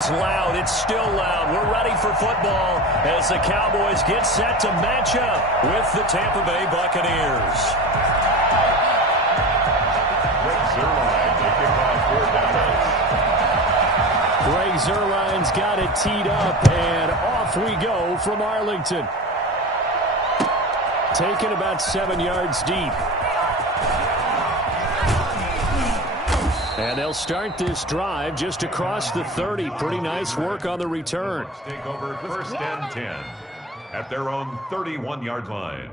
It's loud. It's still loud. We're ready for football as the Cowboys get set to match up with the Tampa Bay Buccaneers. Greg Zuerlein's got it teed up, and off we go from Arlington. Taken about 7 yards deep. And they'll start this drive just across the 30. Pretty nice work on the return. Take over first and 10 at their own 31-yard line.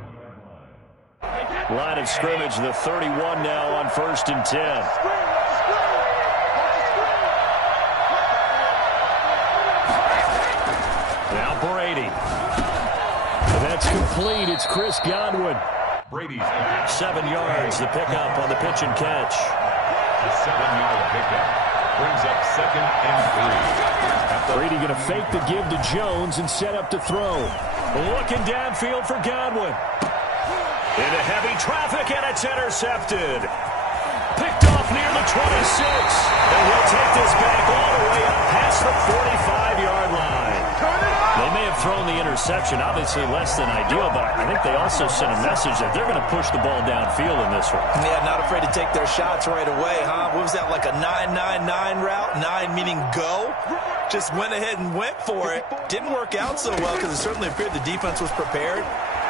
Line of scrimmage, the 31 now on first and 10. Now Brady. That's complete. It's Chris Godwin. Brady's back. 7 yards, the pickup on the pitch and catch. A 7-yard pickup brings up 2nd and 3. Brady going to fake the give to Jones and set up to throw. Looking downfield for Godwin. Into heavy traffic, and it's intercepted. Picked off near the 26. And he'll take this back all the way up past the 45-yard line. They may have thrown the interception, obviously less than ideal, but I think they also sent a message that they're going to push the ball downfield in this one. Yeah, not afraid to take their shots right away, huh? What was that, like a 9-9-9 route? 9 meaning go? Just went ahead and went for it. Didn't work out so well because it certainly appeared the defense was prepared.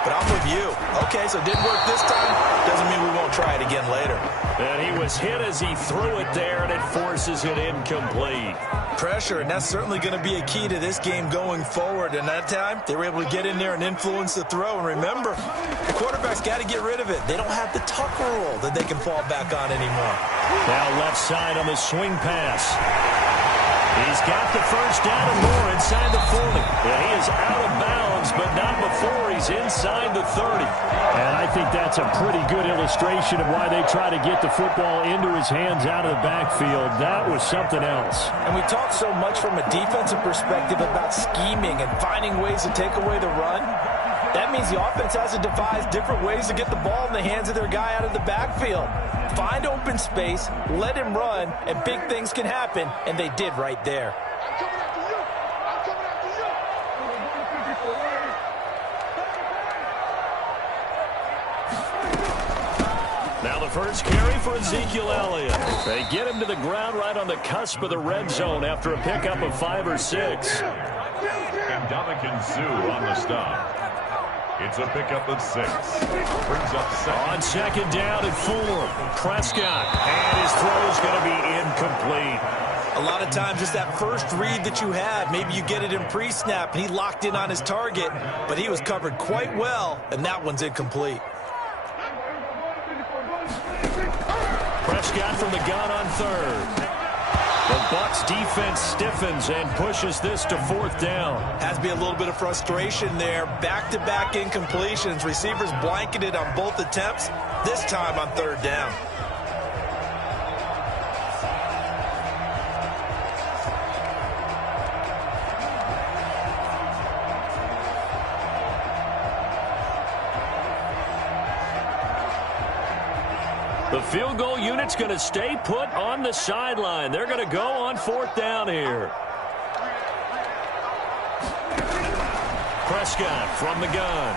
But I'm with you. Okay, so it didn't work this time. Doesn't mean we won't try it again later. And he was hit as he threw it there, and it forces it incomplete. Pressure, and that's certainly going to be a key to this game going forward. And that time, they were able to get in there and influence the throw. And remember, the quarterback's got to get rid of it. They don't have the tuck rule that they can fall back on anymore. Now left side on the swing pass. He's got the first down and more inside the 40. And he is out of bounds, but not before he's inside the 30. And I think that's a pretty good illustration of why they try to get the football into his hands out of the backfield. That was something else. And we talk so much from a defensive perspective about scheming and finding ways to take away the run. That means the offense has to devise different ways to get the ball in the hands of their guy out of the backfield. Find open space, let him run, and big things can happen, and they did right there. Now the first carry for Ezekiel Elliott. They get him to the ground right on the cusp of the red zone after a pickup of 5 or 6. And Dominican Sue on the stop. It's a pickup of 6. Brings up 7. On second down and 4. Prescott. And his throw's going to be incomplete. A lot of times it's that first read that you have. Maybe you get it in pre-snap, and he locked in on his target, but he was covered quite well, and that one's incomplete. Prescott from the gun on third. The Bucs defense stiffens and pushes this to 4th down. Has to be a little bit of frustration there. Back-to-back incompletions. Receivers blanketed on both attempts, this time on 3rd down. The field goal unit's going to stay put on the sideline. They're going to go on 4th down here. Prescott from the gun.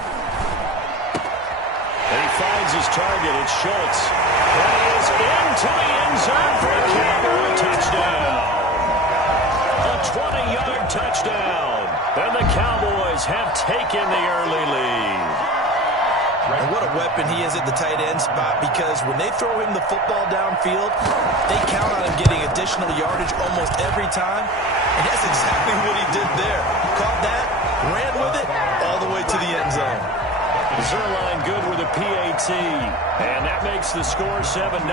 And he finds his target. It's Schultz. And he is into the end zone for a Cowboy touchdown. A 20-yard touchdown. And the Cowboys have taken the early lead. And what a weapon he is at the tight end spot, because when they throw him the football downfield, they count on him getting additional yardage almost every time. And that's exactly what he did there. Caught that, ran with it, all the way to the end zone. Zuerlein good with a PAT. And that makes the score 7-0.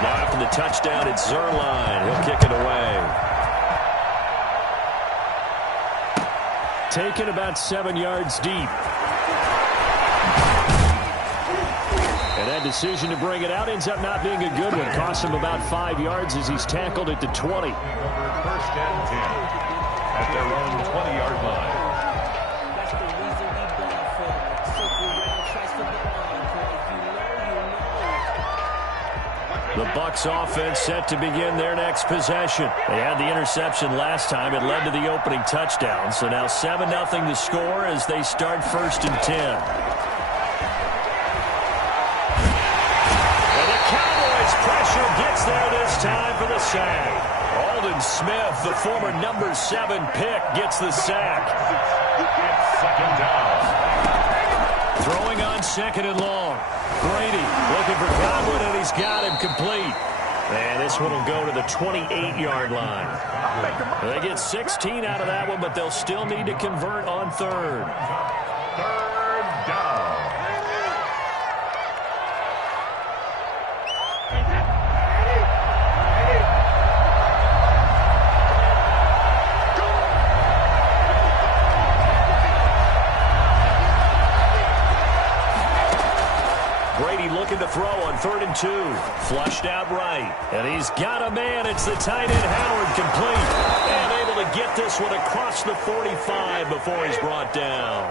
Now after the touchdown, it's Zuerlein. He'll kick it away. Taken about 7 yards deep. And that decision to bring it out ends up not being a good one. Cost him about 5 yards as he's tackled at the 20. First and 10 at their own 20-yard line. The Bucs offense set to begin their next possession. They had the interception last time. It led to the opening touchdown. So now 7-0 to score as they start 1st and 10. And the Cowboys' pressure gets there this time for the sack. Aldon Smith, the former number 7 pick, gets the sack. It's 2nd down. Throwing on 2nd and long. Brady looking for Godwin, and he's got him complete. And this one will go to the 28-yard line. They get 16 out of that one, but they'll still need to convert on 3rd. 3rd down. Looking to throw on 3rd and 2. Flushed out right. And he's got a man. It's the tight end, Howard, complete. And able to get this one across the 45 before he's brought down.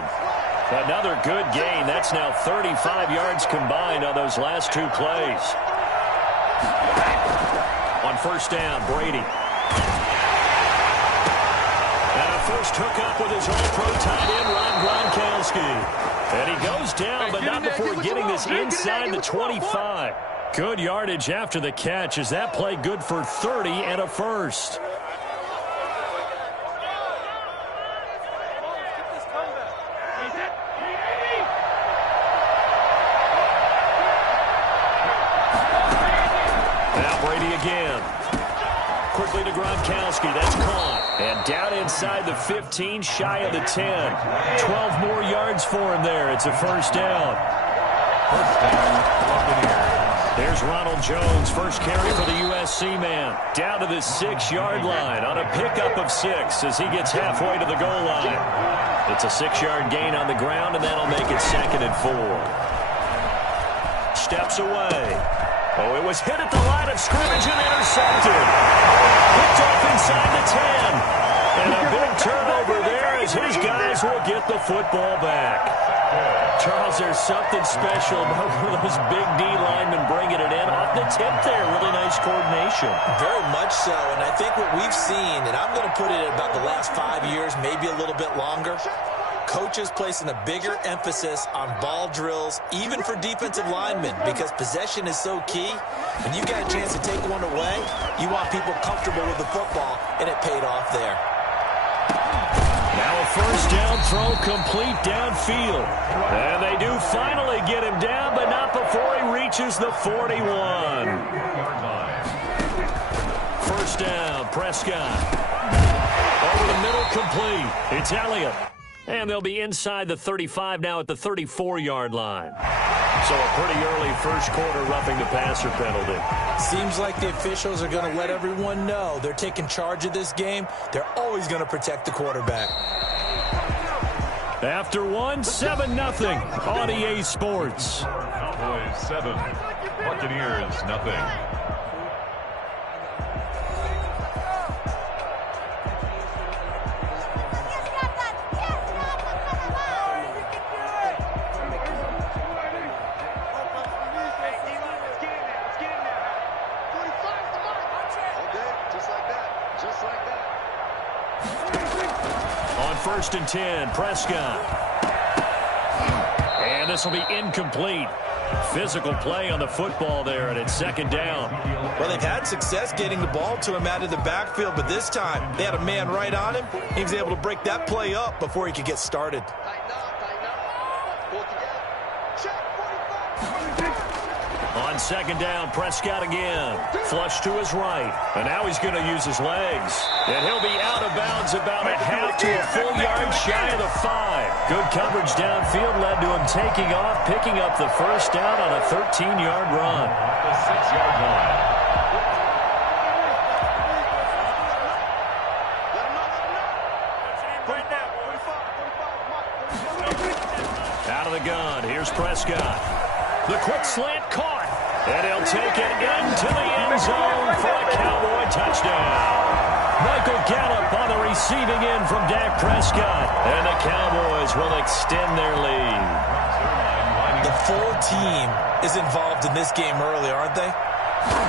Another good gain. That's now 35 yards combined on those last 2 plays. On 1st down, Brady. And a first hookup with his all-pro tight end, Rob Gronkowski. And he goes down, but not before getting this inside the 25. Good yardage after the catch. Is that play good for 30 and a first? Now Brady again. Quickly to Gronkowski. That's caught. And down inside the 15, shy of the 10. 12 more yards for him there. It's a 1st down. 1st down, Buccaneers. There's Ronald Jones, first carry for the USC man. Down to the 6-yard line on a pickup of 6 as he gets halfway to the goal line. It's a 6-yard gain on the ground, and that'll make it 2nd and 4. Steps away. Oh, it was hit at the line of scrimmage and intercepted. Picked off inside the 10. And a big turnover there as his guys will get the football back. Charles, there's something special about one of those big D linemen bringing it in off the tip there. Really nice coordination. Very much so, and I think what we've seen, and I'm going to put it at about the last 5 years, maybe a little bit longer, coaches placing a bigger emphasis on ball drills, even for defensive linemen, because possession is so key. When you got a chance to take one away, you want people comfortable with the football, and it paid off there. Now a 1st down throw complete downfield. And they do finally get him down, but not before he reaches the 41. 1st down, Prescott. Over the middle, complete. It's Elliott. And they'll be inside the 35 now at the 34-yard line. So a pretty early first quarter roughing the passer penalty. Seems like the officials are going to let everyone know they're taking charge of this game. They're always going to protect the quarterback. After 7-0 on EA Sports. Cowboys 7, Buccaneers nothing. On 1st and 10, Prescott. And this will be incomplete. Physical play on the football there, and it's 2nd down. Well, they've had success getting the ball to him out of the backfield, but this time they had a man right on him. He was able to break that play up before he could get started. On 2nd down, Prescott again. Flush to his right. And now he's going to use his legs. And he'll be out of bounds about a half to a full yard shy of the 5. Good coverage downfield led to him taking off, picking up the 1st down on a 13-yard run. The 6-yard line. Out of the gun, here's Prescott. The quick slant caught. And he'll take it into the end zone for a Cowboy touchdown. Michael Gallup on the receiving end from Dak Prescott. And the Cowboys will extend their lead. The full team is involved in this game early, aren't they?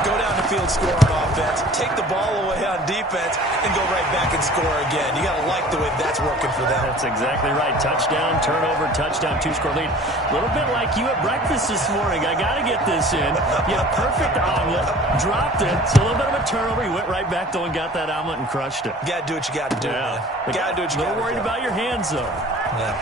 Go down the field, score on offense, take the ball away on defense, and go right back and score again. You got to like the way that's working for them. That's exactly right. Touchdown, turnover, touchdown, 2-score lead. A little bit like you at breakfast this morning. I got to get this in. You had a perfect omelet, dropped it, so a little bit of a turnover. You went right back, though, and got that omelet and crushed it. You got to do what you got to do, man. You got to do what you got to do. A little worried about your hands, though. Yeah.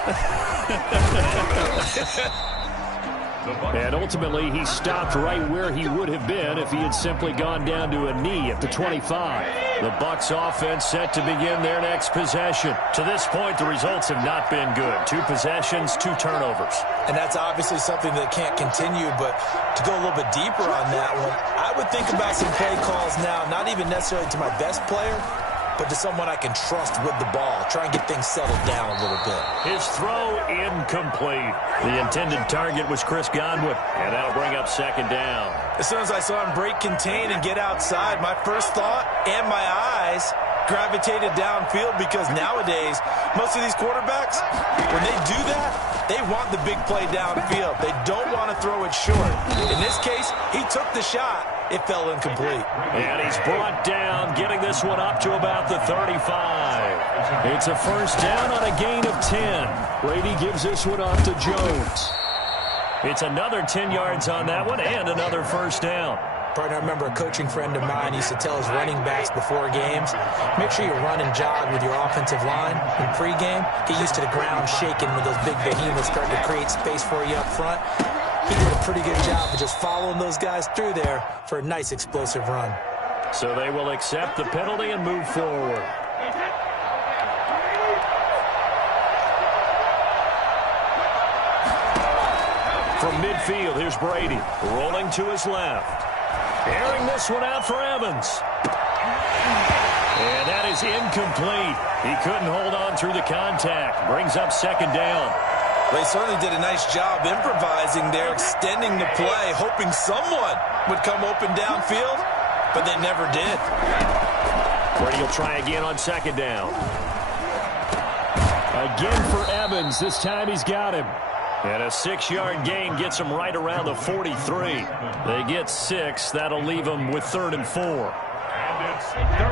And ultimately, he stopped right where he would have been if he had simply gone down to a knee at the 25. The Bucs offense set to begin their next possession. To this point, the results have not been good. 2 possessions, 2 turnovers. And that's obviously something that can't continue, but to go a little bit deeper on that one, I would think about some play calls now, not even necessarily to my best player, but to someone I can trust with the ball. Try and get things settled down a little bit. His throw incomplete. The intended target was Chris Godwin, and that'll bring up second down. As soon as I saw him break contain and get outside, my first thought and my eyes gravitated downfield, because nowadays, most of these quarterbacks, when they do that, they want the big play downfield. They don't want to throw it short. In this case, he took the shot. It fell incomplete. And he's brought down, getting this one up to about the 35. It's a first down on a gain of 10. Brady gives this one off to Jones. It's another 10 yards on that one and another first down. Partner, I remember a coaching friend of mine used to tell his running backs before games, make sure you run and jog with your offensive line in pregame. Get used to the ground shaking when those big behemoths start to create space for you up front. He did a pretty good job of just following those guys through there for a nice explosive run. So they will accept the penalty and move forward. From midfield, here's Brady, rolling to his left. Airing this one out for Evans. And that is incomplete. He couldn't hold on through the contact. Brings up second down. They certainly did a nice job improvising there, extending the play, hoping someone would come open downfield, but they never did. Brady will try again on second down. Again for Evans. This time he's got him. And a 6-yard gain gets them right around the 43. They get 6. That'll leave them with 3rd and 4.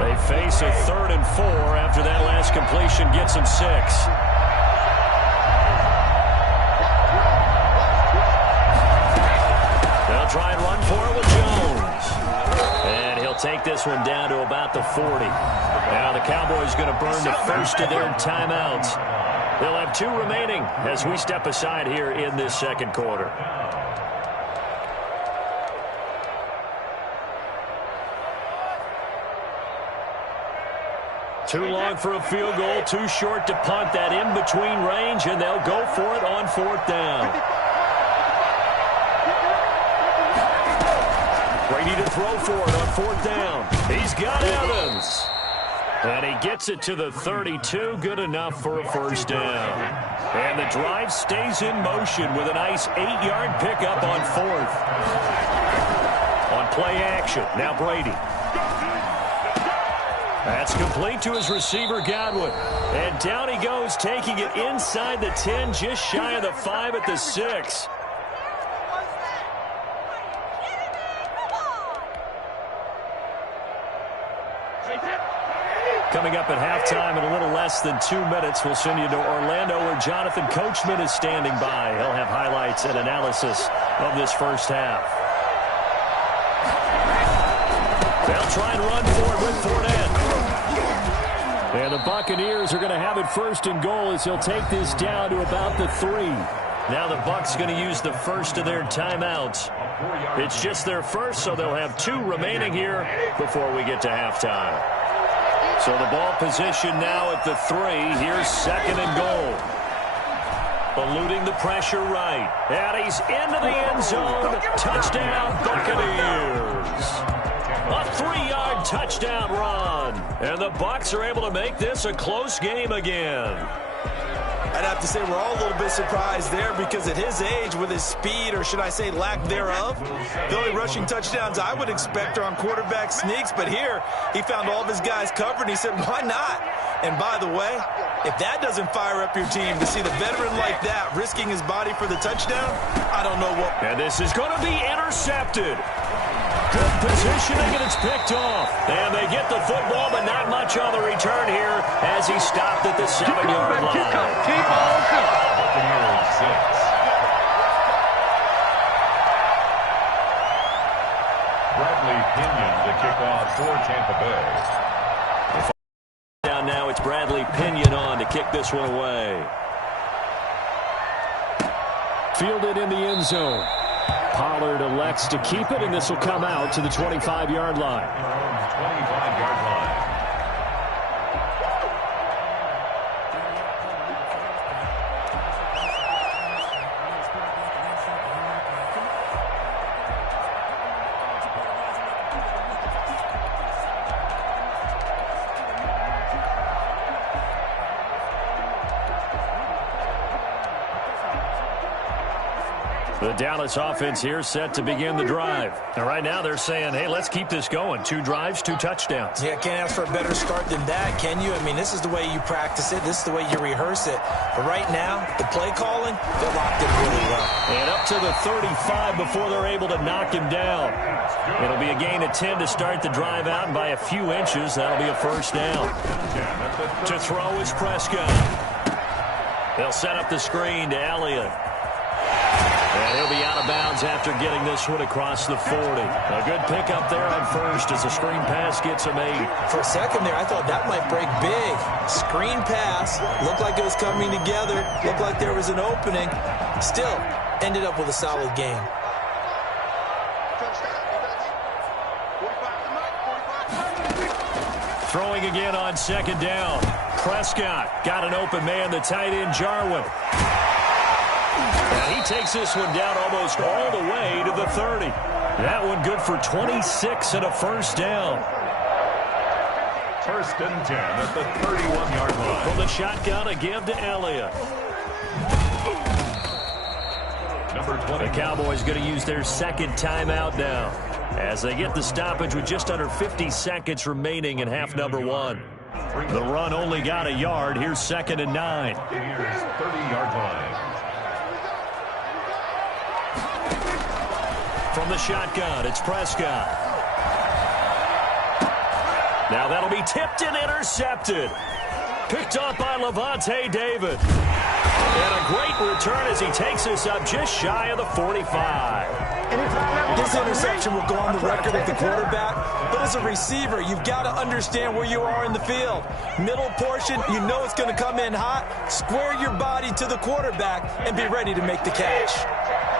They face a 3rd and 4 after that last completion gets them 6. They'll try and run for it with Jones. And he'll take this one down to about the 40. Now the Cowboys going to burn the first of their timeouts. They'll have 2 remaining as we step aside here in this second quarter. Too long for a field goal, too short to punt. That in-between range, and they'll go for it on 4th down. Brady to throw for it on 4th down. He's got Evans. And he gets it to the 32, good enough for a first down. And the drive stays in motion with a nice 8-yard pickup on 4th. On play action, now Brady. That's complete to his receiver, Godwin. And down he goes, taking it inside the 10, just shy of the 5 at the 6. Coming up at halftime in a little less than 2 minutes, we'll send you to Orlando where Jonathan Coachman is standing by. He'll have highlights and analysis of this first half. They'll try and run for it with Fournette. And the Buccaneers are going to have it 1st and goal as he'll take this down to about the 3. Now the Bucs going to use the first of their timeouts. It's just their first, so they'll have 2 remaining here before we get to halftime. So the ball position now at the 3. Here's 2nd and goal. Eluding the pressure right. And he's into the end zone. Touchdown, Buccaneers. A 3-yard touchdown run. And the Bucs are able to make this a close game again. I'd have to say we're all a little bit surprised there because at his age, with his speed, or should I say lack thereof, the only rushing touchdowns I would expect are on quarterback sneaks. But here, he found all of his guys covered, and he said, why not? And by the way, if that doesn't fire up your team to see the veteran like that risking his body for the touchdown, I don't know what. And this is going to be intercepted. Good positioning, and it's picked off. And they get the football, but not much on the return here as he stopped at the 7-yard line. Buccaneers 6. Bradley Pinion to kick off for Tampa Bay. Down now, it's Bradley Pinion on to kick this one away. Fielded in the end zone. Pollard elects to keep it, and this will come out to the 25-yard line. 25-yard line. The Dallas offense here set to begin the drive. And right now they're saying, hey, let's keep this going. 2 drives, 2 touchdowns. Yeah, can't ask for a better start than that, can you? I mean, this is the way you practice it. This is the way you rehearse it. But right now, the play calling, they're locked in really well. And up to the 35 before they're able to knock him down. It'll be a gain of 10 to start the drive out, and by a few inches, that'll be a first down. To throw is Prescott. They'll set up the screen to Elliott. And he'll be out of bounds after getting this one across the 40. A good pickup there on first as the screen pass gets him 8. For a second there, I thought that might break big. Screen pass. Looked like it was coming together. Looked like there was an opening. Still, ended up with a solid game. Throwing again on second down. Prescott got an open man, the tight end Jarwin. And he takes this one down almost all the way to the 30. That one good for 26 and a first down. First and 10 at the 31-yard line. From the shotgun, a give to Elliott. Number 20. The Cowboys going to use their second timeout now as they get the stoppage with just under 50 seconds remaining in half number 1. The run only got a yard. Here's 2nd and 9. Here's 30-yard line. From the shotgun, it's Prescott. Now that'll be tipped and intercepted. Picked up by Lavonte David. And a great return as he takes us up just shy of the 45. This interception will go on the record of the quarterback, but as a receiver, you've got to understand where you are in the field. Middle portion, you know it's going to come in hot. Square your body to the quarterback and be ready to make the catch.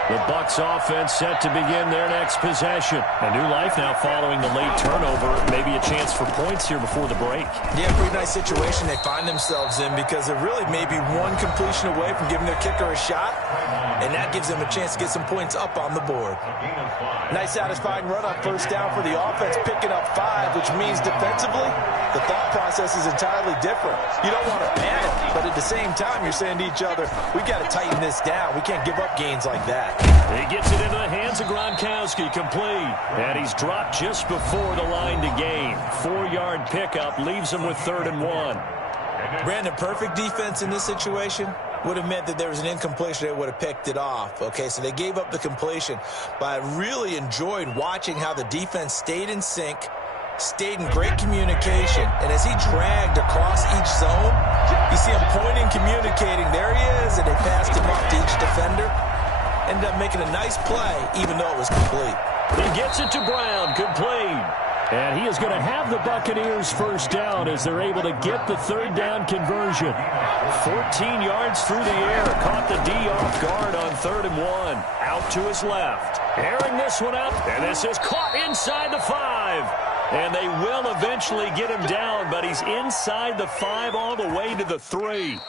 The Bucs offense set to begin their next possession. A new life now following the late turnover. Maybe a chance for points here before the break. Yeah, pretty nice situation they find themselves in because they're really maybe one completion away from giving their kicker a shot, and that gives them a chance to get some points up on the board. Nice satisfying run on first down for the offense, picking up 5, which means defensively, the thought process is entirely different. You don't want to panic, but at the same time, you're saying to each other, we got to tighten this down. We can't give up gains like that. He gets it into the hands of Gronkowski, complete. And he's dropped just before the line to gain. 4-yard pickup leaves him with 3rd and 1. Brandon, perfect defense in this situation would have meant that there was an incompletion. They would have picked it off. Okay, so they gave up the completion. But I really enjoyed watching how the defense stayed in sync, stayed in great communication. And as he dragged across each zone, you see him pointing, communicating. There he is, and they passed him off to each defender. Ended up making a nice play, even though it was complete. He gets it to Brown, complete. And he is going to have the Buccaneers first down as they're able to get the 3rd down conversion. 14 yards through the air. Caught the D off guard on 3rd and 1. Out to his left. Airing this one up. And this is caught inside the 5. And they will eventually get him down, but he's inside the 5 all the way to the 3.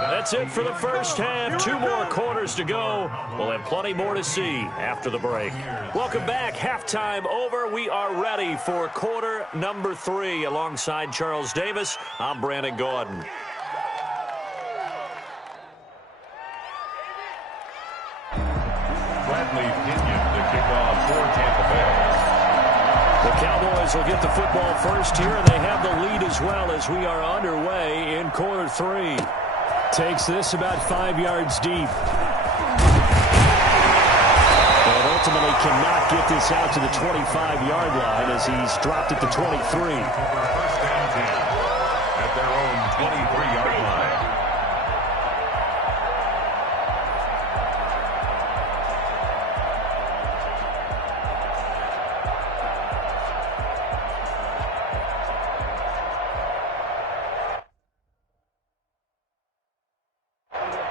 That's it for the first half. 2 more quarters to go. We'll have plenty more to see after the break. Welcome back. Halftime over. We are ready for quarter number 3. Alongside Charles Davis, I'm Brandon Gordon. Bradley Pinion to kick off for Tampa Bay. The Cowboys will get the football first here, and they have the lead as well as we are underway in quarter 3. Takes this about 5 yards deep. And ultimately cannot get this out to the 25-yard line as he's dropped at the 23. First and 10 at their own 23-yard line.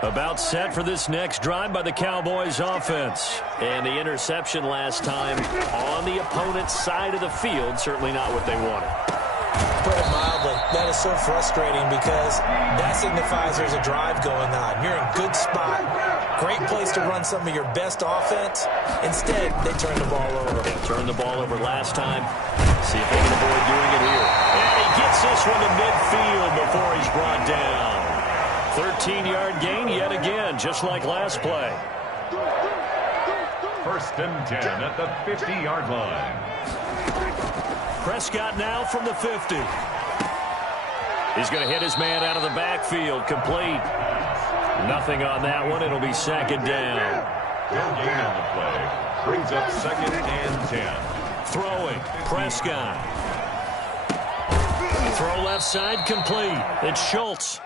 About set for this next drive by the Cowboys offense. And the interception last time on the opponent's side of the field, certainly not what they wanted. Put it mildly, that is so frustrating because that signifies there's a drive going on. You're in good spot, great place to run some of your best offense. Instead, they turn the ball over. Yeah, turned the ball over last time. See if they can avoid doing it here. And he gets this one to midfield before he's brought down. 13-yard gain yet again, just like last play. First and 10 at the 50-yard line. Prescott now from the 50. He's going to hit his man out of the backfield, complete. Nothing on that one. It'll be second down. No gain on the play. Brings up second and 10. Throwing, Prescott. Throw left side, complete. It's Schultz.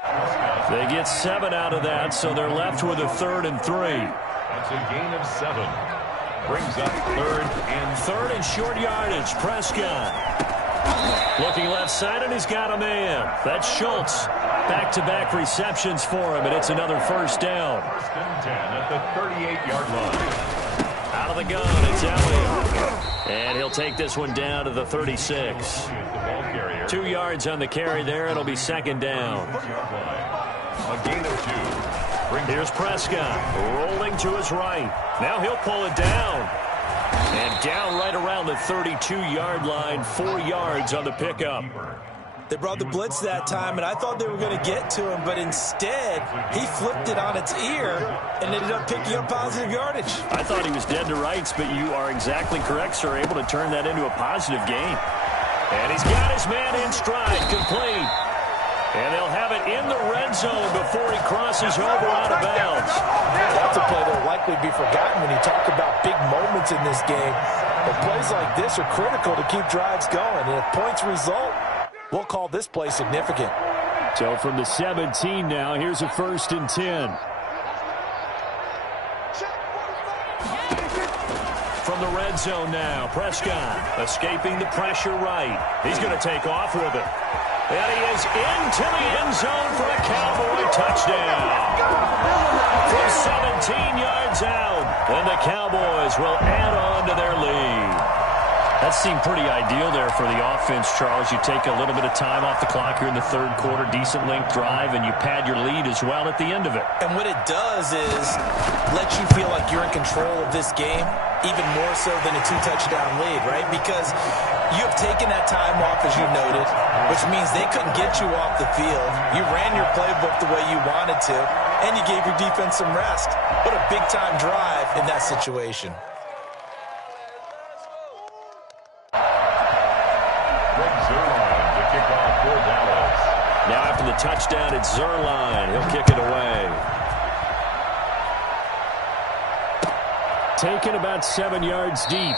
They get 7 out of that, so they're left with a 3rd and 3. That's a gain of 7. Brings up third and short yardage. Prescott. Looking left side, and he's got a man. That's Schultz. Back-to-back receptions for him, and it's another first down. First and 10 at the 38-yard line. Out of the gun, it's Elliott. And he'll take this one down to the 36. 2 yards on the carry there. It'll be second down. A gain of 2. Here's Prescott rolling to his right. Now he'll pull it down. And down right around the 32-yard line. 4 yards on the pickup. They brought the blitz that time, and I thought they were going to get to him, but instead, he flipped it on its ear and ended up picking up positive yardage. I thought he was dead to rights, but you are exactly correct, sir, able to turn that into a positive gain. And he's got his man in stride, complete. And they'll have it in the red zone before he crosses over out of bounds. That's a play that will likely be forgotten when you talk about big moments in this game. But plays like this are critical to keep drives going. And if points result, we'll call this play significant. So from the 17 now, here's a 1st and 10. From the red zone now, Prescott escaping the pressure right. He's going to take off with it. And he is into the end zone for a Cowboy touchdown. From 17 yards out, and the Cowboys will add on to their lead. That seemed pretty ideal there for the offense, Charles. You take a little bit of time off the clock here in the 3rd quarter, decent length drive, and you pad your lead as well at the end of it. And what it does is let you feel like you're in control of this game, even more so than a 2-touchdown lead, right? Because you have taken that time off, as you noted, which means they couldn't get you off the field. You ran your playbook the way you wanted to, and you gave your defense some rest. What a big-time drive in that situation. Now after the touchdown, it's Zuerlein. He'll kick it away. Taken about 7 yards deep.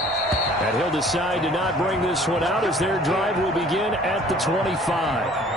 And he'll decide to not bring this one out as their drive will begin at the 25.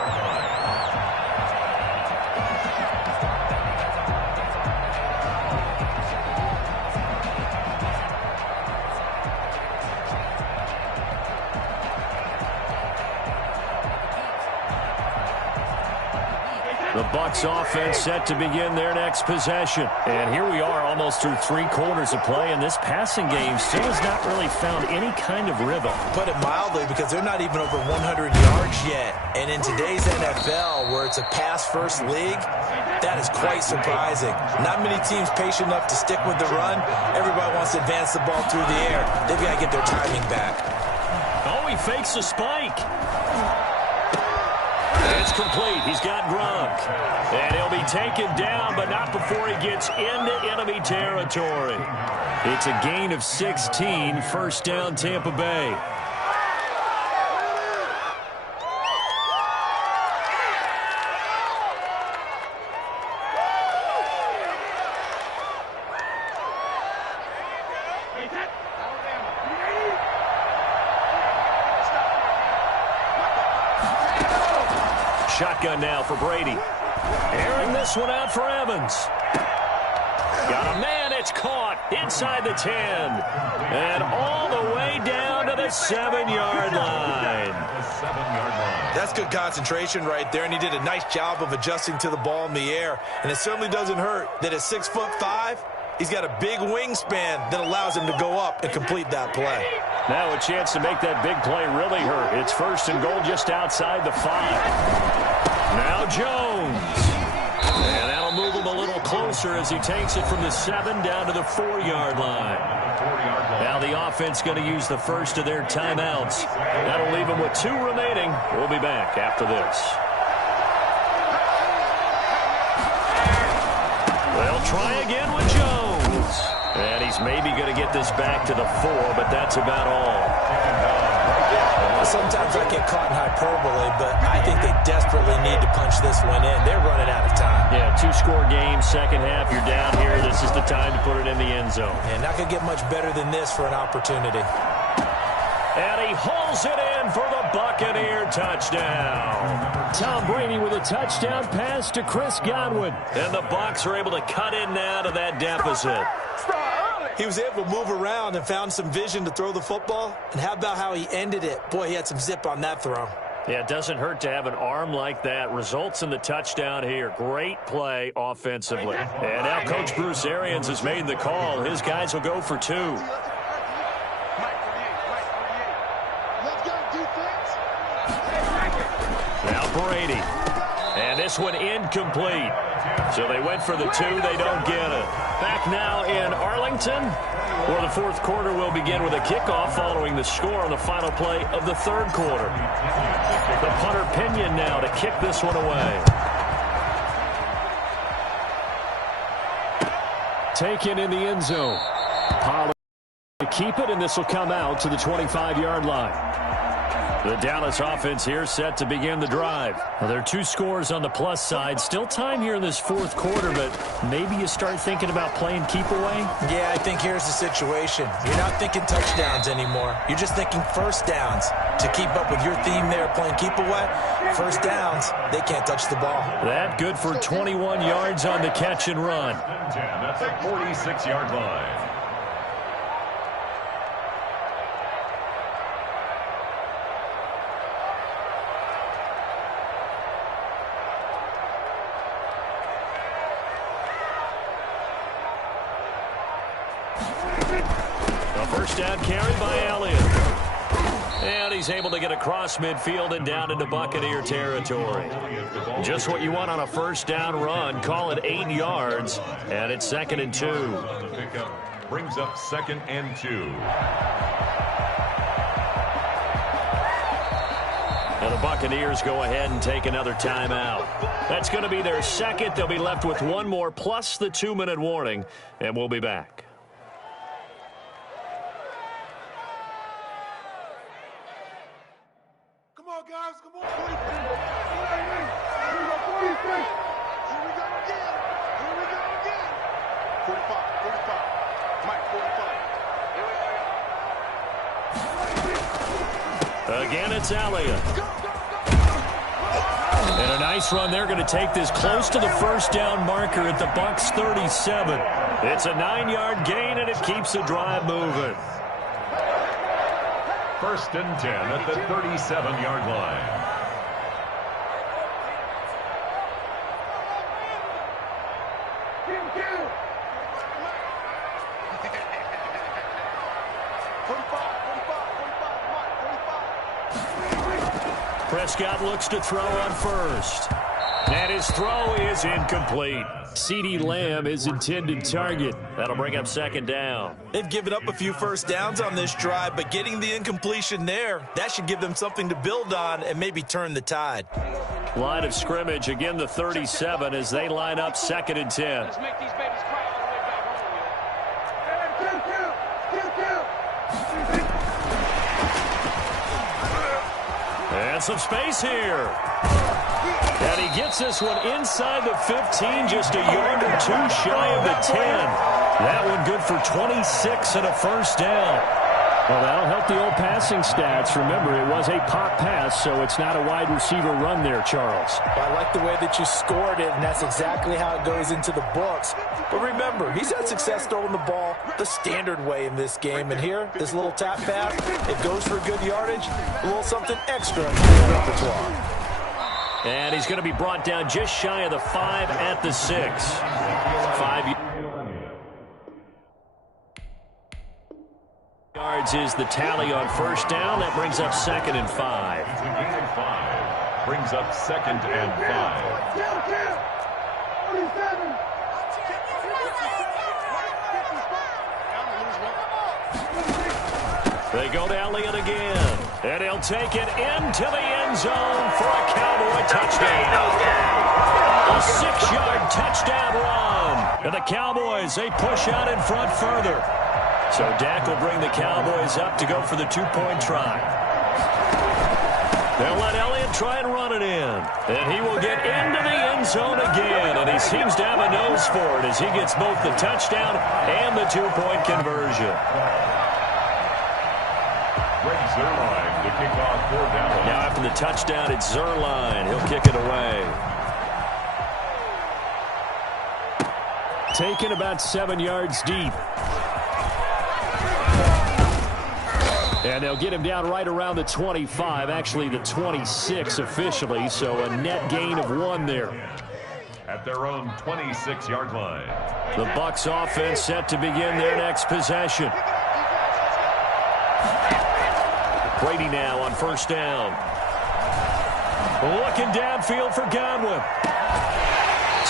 The Bucs offense set to begin their next possession. And here we are almost through 3 quarters of play, and this passing game still has not really found any kind of rhythm. Put it mildly, because they're not even over 100 yards yet. And in today's NFL, where it's a pass-first league, that is quite surprising. Not many teams patient enough to stick with the run. Everybody wants to advance the ball through the air. They've got to get their timing back. Oh, he fakes a spike. It's complete. He's got Gronk. And he'll be taken down, but not before he gets into enemy territory. It's a gain of 16, first down Tampa Bay. Shotgun now for Brady. Airing this one out for Evans. Got a man, it's caught inside the 10. And all the way down to the 7-yard line. That's good concentration right there, and he did a nice job of adjusting to the ball in the air. And it certainly doesn't hurt that at 6'5", he's got a big wingspan that allows him to go up and complete that play. Now a chance to make that big play really hurt. It's 1st and goal just outside the 5. Now Jones. And that'll move him a little closer as he takes it from the 7 down to the 4-yard line. Now the offense going to use the first of their timeouts. That'll leave them with 2 remaining. We'll be back after this. They'll try again with Jones. And he's maybe going to get this back to the 4, but that's about all. Sometimes I get caught in hyperbole, but I think they desperately need to punch this one in. They're running out of time. Yeah, 2-score game, second half. You're down here. This is the time to put it in the end zone. And not going to get much better than this for an opportunity. And he hauls it in for the Buccaneer touchdown. Tom Brady with a touchdown pass to Chris Godwin. And the Bucs are able to cut in now to that deficit. He was able to move around and found some vision to throw the football. And how about how he ended it? Boy, he had some zip on that throw. Yeah, it doesn't hurt to have an arm like that. Results in the touchdown here. Great play offensively. And now Coach Bruce Arians has made the call. His guys will go for 2. Now Brady. And this one incomplete. So they went for the 2. They don't get it. Back now in Arlington, where the 4th quarter will begin with a kickoff following the score on the final play of the 3rd quarter. The punter Pinion now to kick this one away. Taken in the end zone. Pollard to keep it, and this will come out to the 25-yard line. The Dallas offense here set to begin the drive. Well, there are 2 scores on the plus side. Still time here in this 4th quarter, but maybe you start thinking about playing keep away? Yeah, I think here's the situation. You're not thinking touchdowns anymore. You're just thinking first downs. To keep up with your theme there, playing keep away, first downs, they can't touch the ball. That good for 21 yards on the catch and run. That's a 46-yard line. Down carry by Elliott. And he's able to get across midfield and down into Buccaneer territory. Just what you want on a first down run. Call it 8 yards. And it's 2nd and 2. The pickup brings up 2nd and 2. And the Buccaneers go ahead and take another timeout. That's going to be their 2nd. They'll be left with 1 more plus the 2-minute warning. And we'll be back. Guys, come on. 46. Here we go, 46. Here we go again. Here we go again. 45, 45. Mike, 45. Again, it's Elliott. And a nice run. They're going to take this close to the first down marker at the Bucs 37. It's a 9-yard gain, and it keeps the drive moving. 1st and 10 at the 37-yard line. Prescott looks to throw on first. And his throw is incomplete. CeeDee Lamb is intended target. That'll bring up 2nd down. They've given up a few first downs on this drive, but getting the incompletion there, that should give them something to build on and maybe turn the tide. Line of scrimmage, again the 37 as they line up 2nd and 10. Let's make these babies cry all the way back home. And some space here. And he gets this one inside the 15, just a yard or 2 shy of the 10. That one good for 26 and a first down. Well, that'll help the old passing stats. Remember, it was a pop pass, so it's not a wide receiver run there, Charles. I like the way that you scored it, and that's exactly how it goes into the books. But remember, he's had success throwing the ball the standard way in this game. And here, this little tap pass, it goes for good yardage, a little something extra in his repertoire. And he's going to be brought down just shy of the 5 at the 6. 5 yards is the tally on first down. That brings up 2nd and 5. It's a gain of 5. Brings up 2nd and 5. They go to Elliott again. And he'll take it into the end zone for a Cowboy touchdown. A 6-yard touchdown run. And the Cowboys, they push out in front further. So Dak will bring the Cowboys up to go for the 2-point try. They'll let Elliott try and run it in. And he will get into the end zone again. And he seems to have a nose for it as he gets both the touchdown and the 2-point conversion. Greg Zuerlein to kick off for Dallas. Now after the touchdown, it's Zuerlein. He'll kick it away. Taken about 7 yards deep. And they'll get him down right around the 25, actually the 26 officially, so a net gain of 1 there. At their own 26-yard line. The Bucs offense set to begin their next possession. Brady now on first down. Looking downfield for Godwin.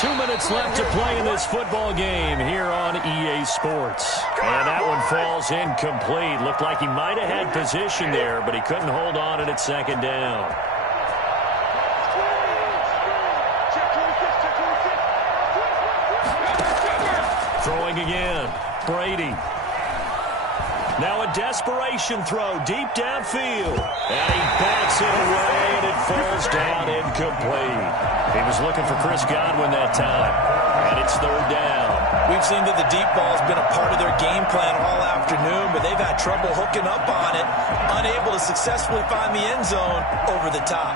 2 minutes left to play in this football game here on EA Sports. And that one falls incomplete. Looked like he might have had position there, but he couldn't hold on at 2nd down. Throwing again. Brady. Now a desperation throw deep downfield. And he bats it away, and it falls down incomplete. He was looking for Chris Godwin that time. And it's 3rd down. We've seen that the deep ball has been a part of their game plan all afternoon, but they've had trouble hooking up on it, unable to successfully find the end zone over the top.